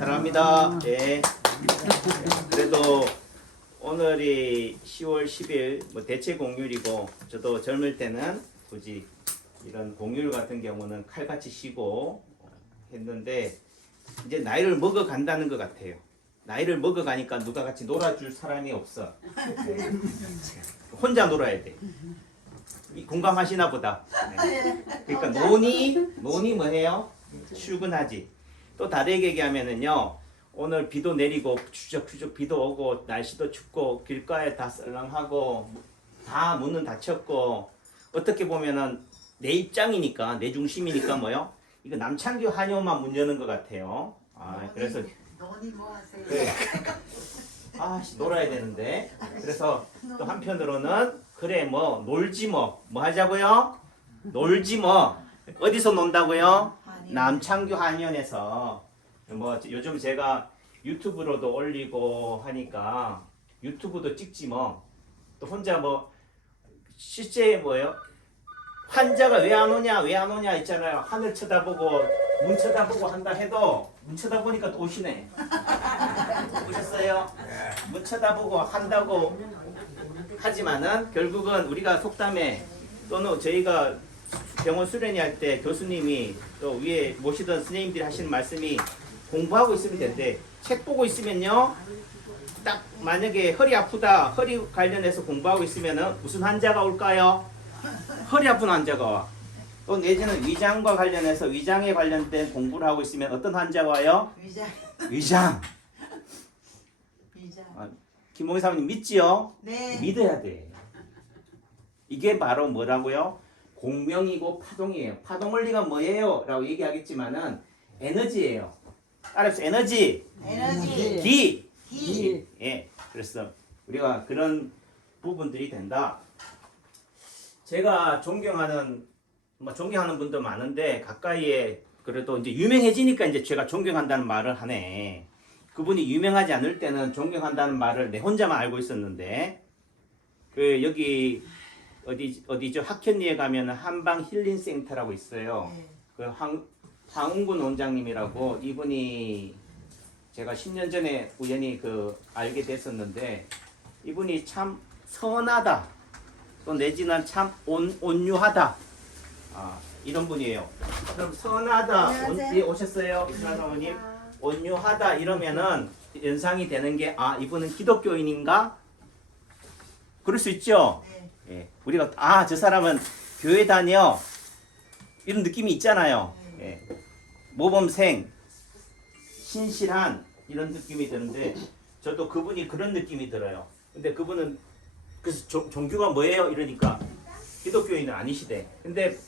사랑합니다. 예. 그래도 오늘이 10월 10일 뭐 대체 공휴일이고 저도 젊을 때는 굳이 이런 공휴일 같은 경우는 칼같이 쉬고 했는데 이제 나이를 먹어간다는 것 같아요. 나이를 먹어가니까 누가 같이 놀아줄 사람이 없어. 네. 혼자 놀아야 돼. 공감하시나 보다. 네. 그러니까 논이 뭐해요? 출근하지. 또 다르게 얘기하면은요. 오늘 비도 내리고 추적추적 비도 오고 날씨도 춥고 길가에 다 썰렁하고 다 문은 닫혔고 어떻게 보면은 내 입장이니까 내 중심이니까 뭐요? 이거 남창규 한의원만 문 여는 것 같아요. 그래서 너니 뭐 하세요? 네. 놀아야 되는데 그래서 또 한편으로는 그래 뭐 놀지 뭐 하자고요? 놀지 뭐 어디서 논다고요? 남창규 한의원에서 뭐 요즘 제가 유튜브로도 올리고 하니까 유튜브도 찍지 뭐 또 혼자 뭐 실제 뭐예요? 환자가 왜 안 오냐 있잖아요. 하늘 쳐다보고 문 쳐다보고 한다 해도 문 쳐다보니까 또 오시네. 오셨어요? 문 쳐다보고 한다고 하지만은 결국은 우리가 속담에 또는 저희가 병원 수련회 할 때 교수님이 또 위에 모시던 선생님들이 하시는 말씀이 공부하고 있으면 된대. 책 보고 있으면요. 딱 만약에 허리 아프다. 허리 관련해서 공부하고 있으면은 무슨 환자가 올까요? 허리 아픈 환자가 와. 또 내지는 위장과 관련해서 위장에 관련된 공부를 하고 있으면 어떤 환자가 와요? 위장. 김홍희 사모님 믿지요? 네. 믿어야 돼. 이게 바로 뭐라고요? 공명이고 파동이에요. 파동 원리가 뭐예요? 라고 얘기하겠지만은 에너지예요. 따라서 에너지. 기. 예. 그래서 우리가 그런 부분들이 된다. 제가 존경하는 분도 많은데 가까이에 그래도 이제 유명해지니까 이제 제가 존경한다는 말을 하네. 그분이 유명하지 않을 때는 존경한다는 말을 내 혼자만 알고 있었는데 그 여기 어디죠? 학현리에 가면은 한방 힐링 센터라고 있어요. 그 황웅군 원장님이라고 이분이 제가 10년 전에 우연히 알게 됐었는데 이분이 참 선하다. 또 내지는 참 온유하다. 이런 분이에요. 그럼 선하다. 오셨어요? 이순아 사모님. 온유하다 이러면은 연상이 되는 게 이분은 기독교인인가? 그럴 수 있죠. 예. 우리가 저 사람은 교회 다녀 이런 느낌이 있잖아요. 예. 모범생, 신실한 이런 느낌이 드는데 저도 그분이 그런 느낌이 들어요. 근데 그분은 그래서 종교가 뭐예요? 이러니까 기독교인은 아니시대. 근데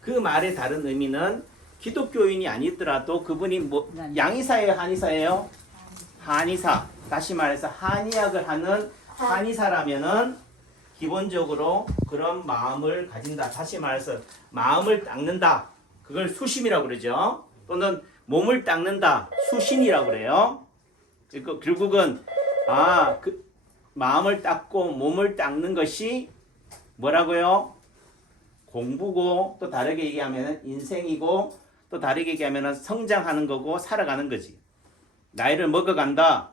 그 말의 다른 의미는 기독교인이 아니더라도 그분이 뭐 양의사예요, 한의사예요? 한의사. 다시 말해서 한의학을 하는 한의사라면은 기본적으로 그런 마음을 가진다. 다시 말해서 마음을 닦는다. 그걸 수심이라고 그러죠. 또는 몸을 닦는다. 수신이라고 그래요. 결국은 그 마음을 닦고 몸을 닦는 것이 뭐라고요? 공부고 또 다르게 얘기하면 인생이고 또 다르게 얘기하면 성장하는 거고 살아가는 거지. 나이를 먹어간다.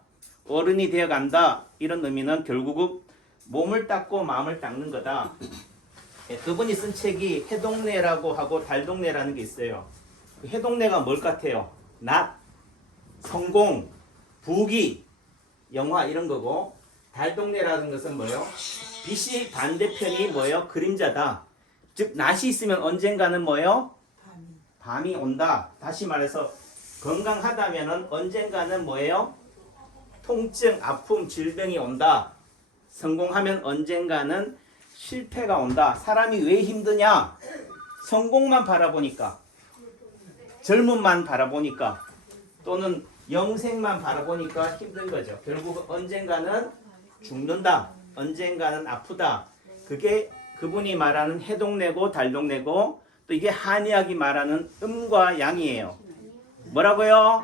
어른이 되어간다. 이런 의미는 결국은 몸을 닦고 마음을 닦는 거다. 그분이 쓴 책이 해동내라고 하고 달동내라는 게 있어요. 그 해동내가 뭘 같아요? 낫, 성공, 부귀, 영화 이런 거고 달동내라는 것은 뭐예요? 빛이 반대편이 뭐예요? 그림자다. 즉 낫이 있으면 언젠가는 뭐예요? 밤이 온다. 다시 말해서 건강하다면은 언젠가는 뭐예요? 통증, 아픔, 질병이 온다. 성공하면 언젠가는 실패가 온다. 사람이 왜 힘드냐? 성공만 바라보니까, 젊음만 바라보니까, 또는 영생만 바라보니까 힘든 거죠. 결국 언젠가는 죽는다. 언젠가는 아프다. 그게 그분이 말하는 해동내고 달동내고 또 이게 한의학이 말하는 음과 양이에요. 뭐라고요?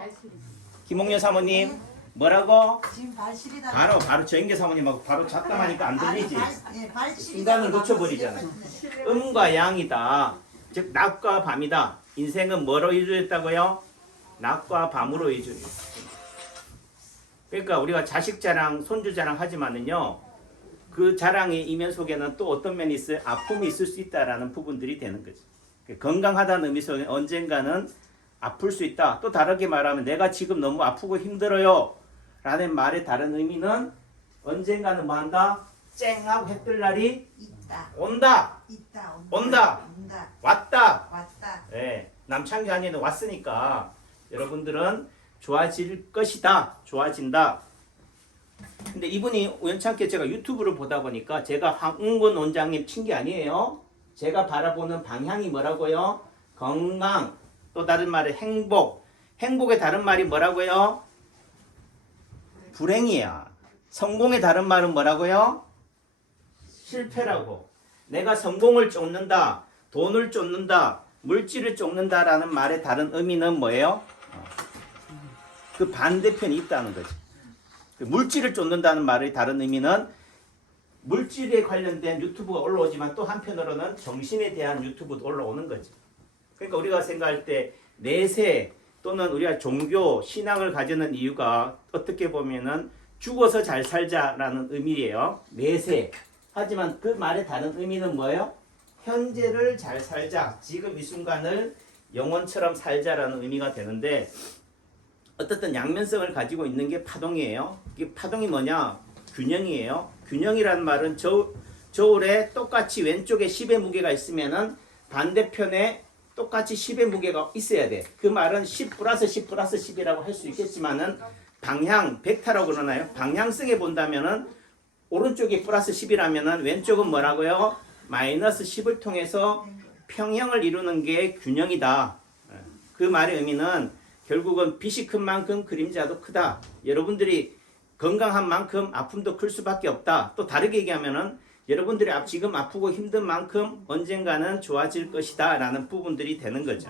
김홍여 사모님 뭐라고? 지금 발실이다. 바로 저인계 사모님하고 바로 잡담하니까 안 들리지? 인간을 놓쳐버리잖아. 음과 양이다. 즉 낮과 밤이다. 인생은 뭐로 이루어졌다고요? 낮과 밤으로 이루어졌다. 그러니까 우리가 자식 자랑, 손주 자랑 하지만은요. 그 자랑의 이면 속에는 또 어떤 면이 있어요? 아픔이 있을 수 있다라는 부분들이 되는 거지. 건강하다는 의미 속에 언젠가는 아플 수 있다. 또 다르게 말하면 내가 지금 너무 아프고 힘들어요. 라는 말의 다른 의미는 언젠가는 뭐 한다? 쨍하고 해뜰 날이 있다. 온다. 있다. 온다. 온다. 왔다. 왔다. 예, 남창기 한이는 왔으니까 여러분들은 좋아질 것이다. 좋아진다. 근데 이분이 우연찮게 제가 유튜브를 보다 보니까 제가 황은근 원장님 친 게 아니에요. 제가 바라보는 방향이 뭐라고요? 건강, 또 다른 말은 행복. 행복의 다른 말이 뭐라고요? 불행이야. 성공의 다른 말은 뭐라고요? 실패라고. 내가 성공을 쫓는다, 돈을 쫓는다, 물질을 쫓는다라는 말의 다른 의미는 뭐예요? 그 반대편이 있다는 거지. 물질을 쫓는다는 말의 다른 의미는 물질에 관련된 유튜브가 올라오지만 또 한편으로는 정신에 대한 유튜브도 올라오는 거지. 그러니까 우리가 생각할 때 내세 또는 우리가 종교, 신앙을 가지는 이유가 어떻게 보면은 죽어서 잘 살자라는 의미예요. 내세. 하지만 그 말의 다른 의미는 뭐예요? 현재를 잘 살자. 지금 이 순간을 영원처럼 살자라는 의미가 되는데 어떻든 양면성을 가지고 있는 게 파동이에요. 이게 파동이 뭐냐? 균형이에요. 균형이라는 말은 저울에 똑같이 왼쪽에 10의 무게가 있으면은 반대편에 똑같이 10의 무게가 있어야 돼. 그 말은 10 플러스 10 플러스 10이라고 할 수 있겠지만은 방향, 벡터라고 그러나요? 방향성에 본다면은 오른쪽이 플러스 10이라면은 왼쪽은 뭐라고요? 마이너스 10을 통해서 평형을 이루는 게 균형이다. 그 말의 의미는 결국은 빛이 큰 만큼 그림자도 크다. 여러분들이 건강한 만큼 아픔도 클 수밖에 없다. 또 다르게 얘기하면은 여러분들이 지금 아프고 힘든 만큼 언젠가는 좋아질 것이다 라는 부분들이 되는 거죠.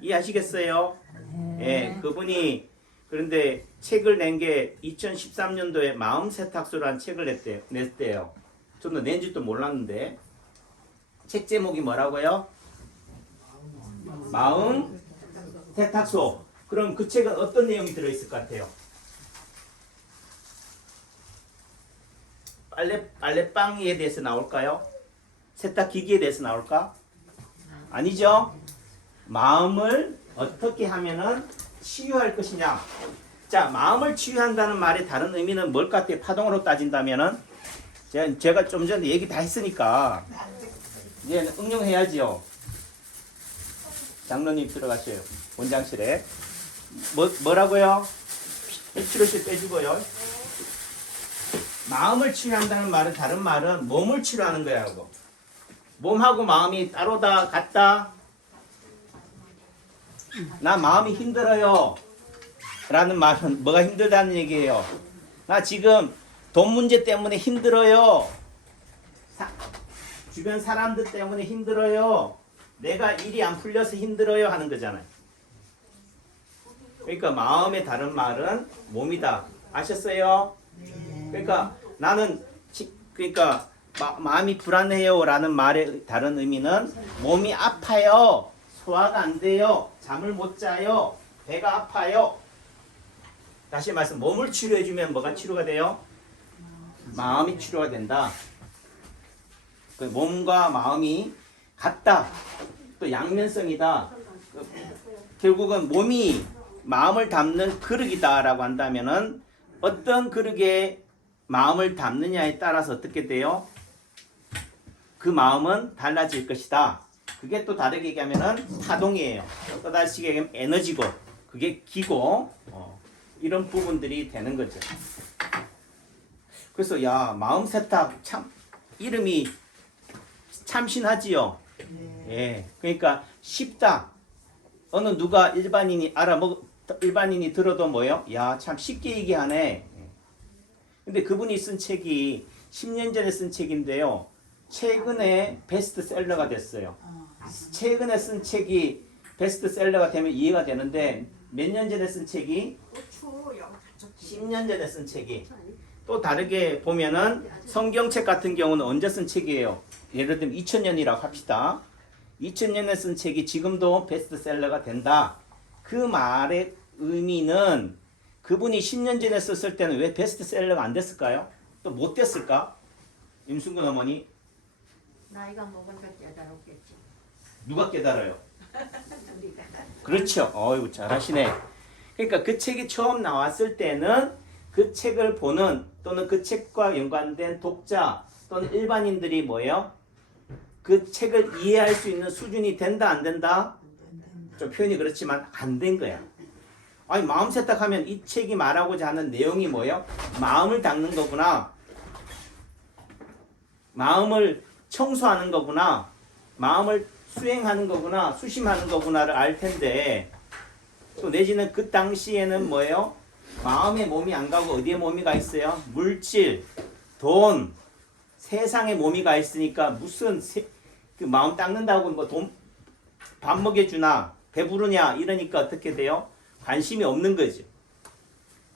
이해하시겠어요? 예, 그분이 그런데 책을 낸 게 2013년도에 마음 세탁소라는 책을 냈대요. 저도 낸지도 몰랐는데 책 제목이 뭐라고요? 마음 세탁소. 그럼 그 책은 어떤 내용이 들어있을 것 같아요? 빨래방에 대해서 나올까요? 세탁기기에 대해서 나올까? 아니죠? 마음을 어떻게 하면은 치유할 것이냐. 자, 마음을 치유한다는 말의 다른 의미는 뭘 같아요? 파동으로 따진다면은 제가 좀 전에 얘기 다 했으니까 이제 응용해야지요. 장로님 들어가세요. 원장실에. 뭐라고요? 치료실 빼주고요. 마음을 치유한다는 말은 다른 말은 몸을 치료하는 거야. 하고. 몸하고 마음이 따로다 같다. 나 마음이 힘들어요. 라는 말은 뭐가 힘들다는 얘기예요. 나 지금 돈 문제 때문에 힘들어요. 주변 사람들 때문에 힘들어요. 내가 일이 안 풀려서 힘들어요 하는 거잖아요. 그러니까 마음의 다른 말은 몸이다. 아셨어요? 그러니까 나는 그러니까 마음이 불안해요 라는 말의 다른 의미는 몸이 아파요. 소화가 안 돼요. 잠을 못 자요. 배가 아파요. 다시 말씀, 몸을 치료해주면 뭐가 치료가 돼요? 마음이 치료가 된다. 그 몸과 마음이 같다. 또 양면성이다. 결국은 몸이 마음을 담는 그릇이다라고 한다면은 어떤 그릇에 마음을 담느냐에 따라서 어떻게 돼요? 그 마음은 달라질 것이다. 그게 또 다르게 얘기하면은 파동이에요. 또 다시 얘기하면 에너지고, 그게 기고, 이런 부분들이 되는 거죠. 그래서 야, 마음 세탁 참 이름이 참신하지요. 예, 그러니까 쉽다. 어느 누가 일반인이 들어도 뭐요? 야, 참 쉽게 얘기하네. 근데 그분이 쓴 책이 10년 전에 쓴 책인데요. 최근에 베스트셀러가 됐어요. 최근에 쓴 책이 베스트셀러가 되면 이해가 되는데 몇 년 전에 쓴 책이 10년 전에 쓴 책이 또 다르게 보면은 성경책 같은 경우는 언제 쓴 책이에요? 예를 들면 2000년이라고 합시다. 2000년에 쓴 책이 지금도 베스트셀러가 된다. 그 말의 의미는 그분이 10년 전에 썼을 때는 왜 베스트셀러가 안 됐을까요? 또 못 됐을까? 임순근 어머니 나이가 먹으니까 깨달았겠지. 누가 깨달아요? 우리가. 그렇죠. 어이구 잘하시네. 그러니까 그 책이 처음 나왔을 때는 그 책을 보는 또는 그 책과 연관된 독자 또는 일반인들이 뭐예요? 그 책을 이해할 수 있는 수준이 된다 안 된다? 좀 표현이 그렇지만 안 된 거야. 아니 마음 세탁하면 이 책이 말하고자 하는 내용이 뭐예요? 마음을 닦는 거구나. 마음을 청소하는 거구나. 마음을 수행하는 거구나. 수심하는 거구나를 알 텐데 또 내지는 그 당시에는 뭐예요? 마음의 몸이 안 가고 어디에 몸이 가 있어요? 물질, 돈, 세상에 몸이 가 있으니까 무슨 그 마음 닦는다고 뭐 돈 밥 먹여주나 배부르냐 이러니까 어떻게 돼요? 관심이 없는 거죠.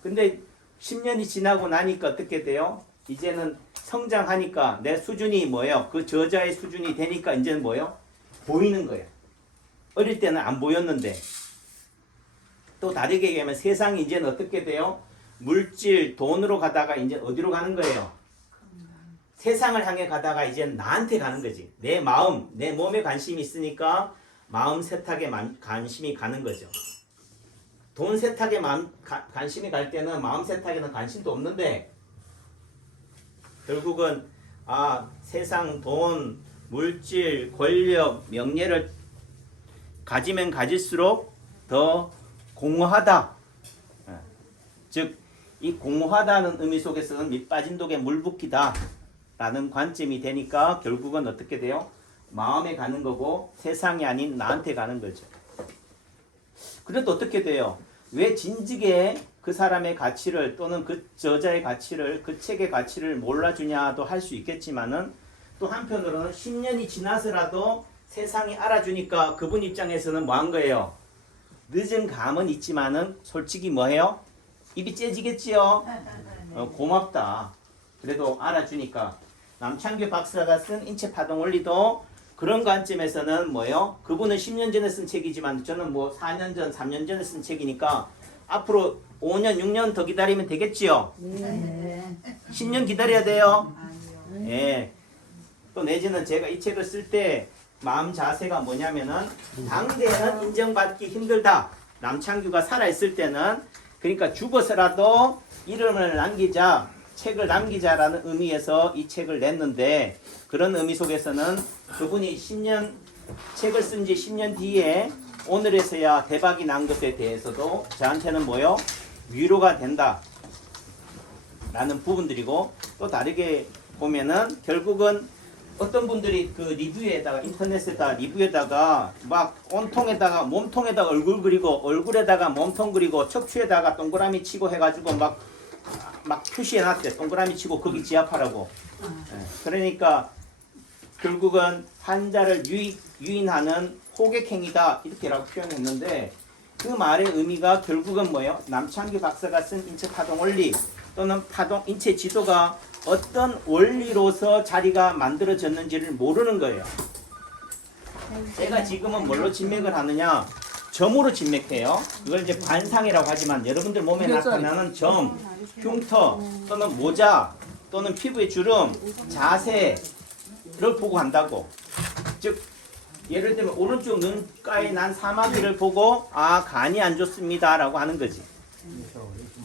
근데 10년이 지나고 나니까 어떻게 돼요? 이제는 성장하니까 내 수준이 뭐예요? 그 저자의 수준이 되니까 이제는 뭐예요? 보이는 거예요. 어릴 때는 안 보였는데 또 다르게 얘기하면 세상이 이제는 어떻게 돼요? 물질, 돈으로 가다가 이제 어디로 가는 거예요? 세상을 향해 가다가 이제 나한테 가는 거지. 내 마음, 내 몸에 관심이 있으니까 마음 세탁에 관심이 가는 거죠. 돈 세탁에 관심이 갈 때는 마음 세탁에는 관심도 없는데 결국은 세상, 돈, 물질, 권력, 명예를 가지면 가질수록 더 공허하다. 즉, 이 공허하다는 의미 속에서는 밑 빠진 독에 물 붓기다 라는 관점이 되니까 결국은 어떻게 돼요? 마음에 가는 거고 세상이 아닌 나한테 가는 거죠. 그래도 어떻게 돼요? 왜 진즉에 그 사람의 가치를 또는 그 저자의 가치를 그 책의 가치를 몰라주냐도 할 수 있겠지만은 또 한편으로는 10년이 지나서라도 세상이 알아주니까 그분 입장에서는 뭐 한 거예요? 늦은 감은 있지만은 솔직히 뭐해요? 입이 째지겠지요? 고맙다. 그래도 알아주니까. 남창규 박사가 쓴 인체 파동 원리도 그런 관점에서는 뭐예요? 그분은 10년 전에 쓴 책이지만 저는 뭐 4년 전, 3년 전에 쓴 책이니까 앞으로 5년, 6년 더 기다리면 되겠지요? 네. 10년 기다려야 돼요? 아니요. 예. 또 내지는 제가 이 책을 쓸 때 마음 자세가 뭐냐면은 당대에는 인정받기 힘들다. 남창규가 살아있을 때는 그러니까 죽어서라도 이름을 남기자, 책을 남기자라는 의미에서 이 책을 냈는데 그런 의미 속에서는 그분이 10년 책을 쓴 지 10년 뒤에 오늘에서야 대박이 난 것에 대해서도 저한테는 뭐요? 위로가 된다 라는 부분들이고 또 다르게 보면은 결국은 어떤 분들이 그 리뷰에다가 인터넷에다 리뷰에다가 막 온통에다가 몸통에다가 얼굴 그리고 얼굴에다가 몸통 그리고 척추에다가 동그라미 치고 해가지고 막 표시해놨대. 동그라미 치고 거기 지압하라고. 예, 그러니까 결국은 환자를 유인하는 호객행위다 이렇게라고 표현했는데 그 말의 의미가 결국은 뭐예요? 남창규 박사가 쓴 인체 파동 원리 또는 파동 인체 지도가 어떤 원리로서 자리가 만들어졌는지를 모르는 거예요. 제가 지금은 뭘로 진맥을 하느냐? 점으로 진맥해요. 그걸 이제 관상이라고 하지만 여러분들 몸에 나타나는 점, 흉터 또는 모자 또는 피부의 주름, 자세를 보고 한다고. 즉 예를 들면 오른쪽 눈가에 난 사마귀를 보고 간이 안 좋습니다 라고 하는 거지.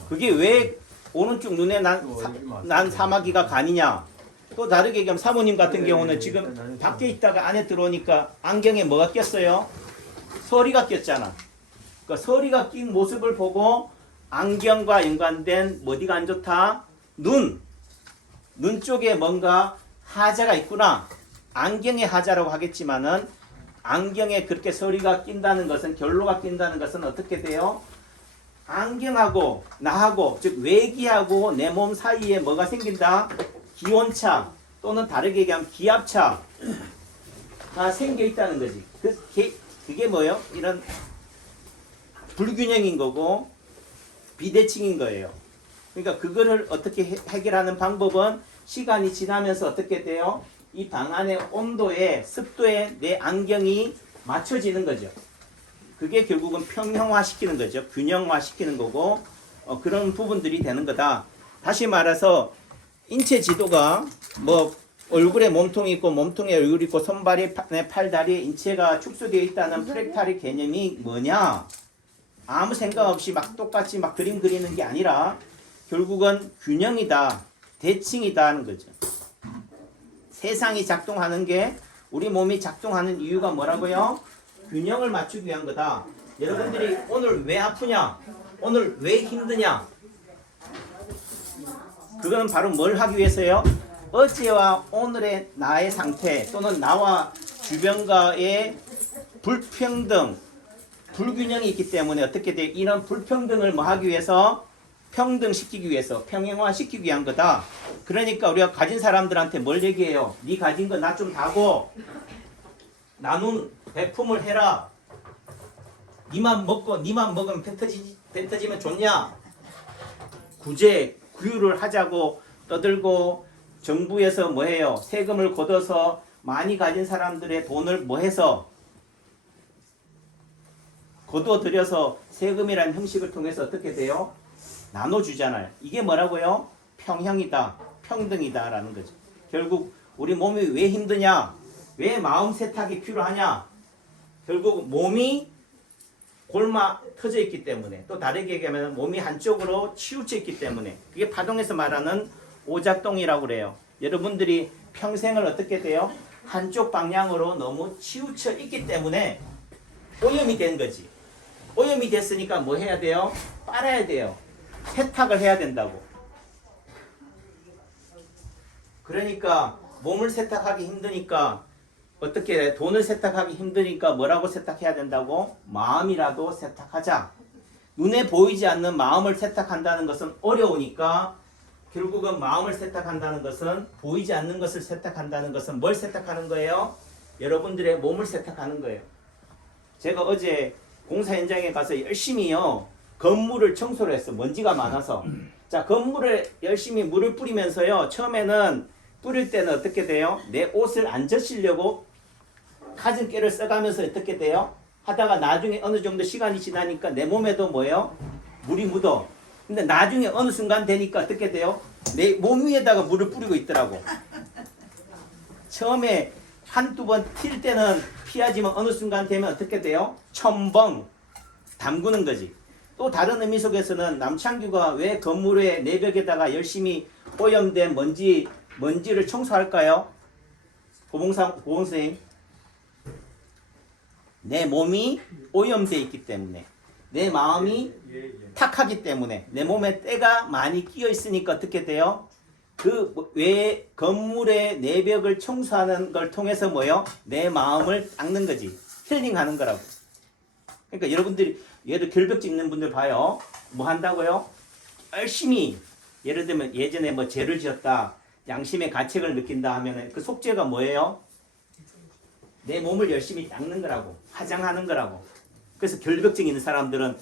그게 왜 오른쪽 눈에 난 사마귀가 간이냐? 또 다르게 얘기하면 사모님 같은 경우는 지금 밖에 있다가 안에 들어오니까 안경에 뭐가 꼈어요? 서리가 꼈잖아. 그러니까 서리가 낀 모습을 보고 안경과 연관된 어디가 안 좋다? 눈 쪽에 뭔가 하자가 있구나. 안경에 하자라고 하겠지만은 안경에 그렇게 서리가 낀다는 것은 결로가 낀다는 것은 어떻게 돼요? 안경하고 나하고 즉 외기하고 내 몸 사이에 뭐가 생긴다? 기온차 또는 다르게 얘기하면 기압차가 생겨 있다는 거지. 그게 뭐예요? 이런 불균형인 거고 비대칭인 거예요. 그러니까 그거를 어떻게 해결하는 방법은 시간이 지나면서 어떻게 돼요? 이 방 안의 온도에 습도에 내 안경이 맞춰지는 거죠. 그게 결국은 평형화시키는 거죠. 균형화시키는 거고 그런 부분들이 되는 거다. 다시 말해서 인체 지도가 뭐 얼굴에 몸통이 있고 몸통에 얼굴이 있고 손발이 팔 다리에 인체가 축소되어 있다는 프랙탈의 개념이 뭐냐? 아무 생각 없이 막 똑같이 막 그림 그리는 게 아니라 결국은 균형이다, 대칭이다 하는 거죠. 세상이 작동하는 게 우리 몸이 작동하는 이유가 뭐라고요? 균형을 맞추기 위한 거다. 여러분들이 오늘 왜 아프냐? 오늘 왜 힘드냐? 그거는 바로 뭘 하기 위해서요? 어제와 오늘의 나의 상태 또는 나와 주변과의 불평등, 불균형이 있기 때문에 어떻게 돼? 이런 불평등을 뭐 하기 위해서? 평등시키기 위해서, 평행화시키기 위한 거다. 그러니까 우리가 가진 사람들한테 뭘 얘기해요? 네 가진 거 나 좀 다고 나눈 배품을 해라. 니만 먹고 니만 먹으면 뱉어지면 좋냐? 구제, 구유를 하자고 떠들고 정부에서 뭐 해요? 세금을 걷어서 많이 가진 사람들의 돈을 뭐 해서 거둬들여서 세금이라는 형식을 통해서 어떻게 돼요? 나눠주잖아요. 이게 뭐라고요? 평형이다, 평등이다 라는 거죠. 결국 우리 몸이 왜 힘드냐? 왜 마음 세탁이 필요하냐? 결국 몸이 골마 터져 있기 때문에, 또 다르게 얘기하면 몸이 한쪽으로 치우쳐 있기 때문에, 그게 파동에서 말하는 오작동이라고 그래요. 여러분들이 평생을 어떻게 돼요? 한쪽 방향으로 너무 치우쳐 있기 때문에 오염이 된 거지. 오염이 됐으니까 뭐 해야 돼요? 빨아야 돼요. 세탁을 해야 된다고. 그러니까 몸을 세탁하기 힘드니까 어떻게 해? 돈을 세탁하기 힘드니까 뭐라고 세탁해야 된다고? 마음이라도 세탁하자. 눈에 보이지 않는 마음을 세탁한다는 것은 어려우니까 결국은 마음을 세탁한다는 것은 보이지 않는 것을 세탁한다는 것은 뭘 세탁하는 거예요? 여러분들의 몸을 세탁하는 거예요. 제가 어제 공사 현장에 가서 열심히요 건물을 청소를 했어. 먼지가 많아서. 자, 건물에 열심히 물을 뿌리면서요 처음에는 뿌릴 때는 어떻게 돼요? 내 옷을 안 젖히려고 가진깨를 써가면서 어떻게 돼요? 하다가 나중에 어느 정도 시간이 지나니까 내 몸에도 뭐예요? 물이 묻어. 근데 나중에 어느 순간 되니까 어떻게 돼요? 내 몸 위에다가 물을 뿌리고 있더라고. 처음에 한두 번 튈 때는 피하지만 어느 순간 되면 어떻게 돼요? 첨벙 담그는 거지. 또 다른 의미 속에서는 남창규가 왜 건물의 내벽에다가 열심히 오염된 먼지를 청소할까요? 고봉선생님, 내 몸이 오염되어 있기 때문에, 내 마음이 탁하기 때문에, 내 몸에 때가 많이 끼어 있으니까 어떻게 돼요? 그 외 건물의 내벽을 청소하는 걸 통해서 뭐요? 내 마음을 닦는 거지. 힐링하는 거라고. 그러니까 여러분들이 예를 결벽증 있는 분들 봐요. 뭐 한다고요? 열심히 예를 들면 예전에 뭐 죄를 지었다, 양심의 가책을 느낀다 하면은 그 속죄가 뭐예요? 내 몸을 열심히 닦는 거라고, 화장하는 거라고. 그래서 결벽증 있는 사람들은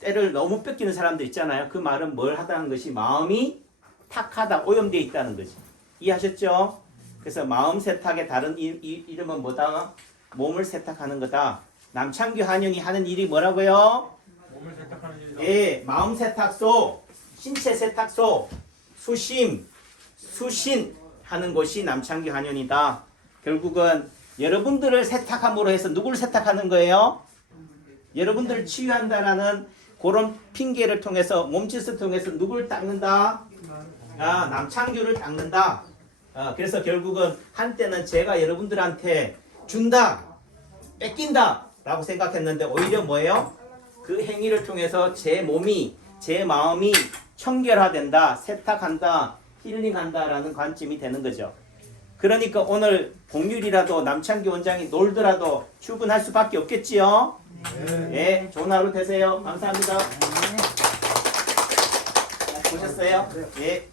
때를 너무 뺏기는 사람들 있잖아요. 그 말은 뭘 하다는 것이 마음이 탁하다, 오염되어 있다는 거지. 이해하셨죠? 그래서 마음 세탁의 다른 이름은 뭐다? 몸을 세탁하는 거다. 남창규 한영이 하는 일이 뭐라고요? 몸을 세탁하는 일이다. 예, 마음 세탁소, 신체 세탁소, 수심, 수신 하는 곳이 남창규 한영이다. 결국은 여러분들을 세탁함으로 해서 누구를 세탁하는 거예요? 여러분들을 치유한다라는 그런 핑계를 통해서, 몸짓을 통해서 누구를 닦는다? 남창규를 닦는다. 그래서 결국은 한때는 제가 여러분들한테 준다, 뺏긴다 라고 생각했는데 오히려 뭐예요? 그 행위를 통해서 제 몸이, 제 마음이 청결화된다, 세탁한다, 힐링한다 라는 관점이 되는 거죠. 그러니까 오늘 공휴일이라도 남창규 원장이 놀더라도 출근할 수밖에 없겠지요? 네. 좋은 하루 되세요. 감사합니다. 보셨어요? 예.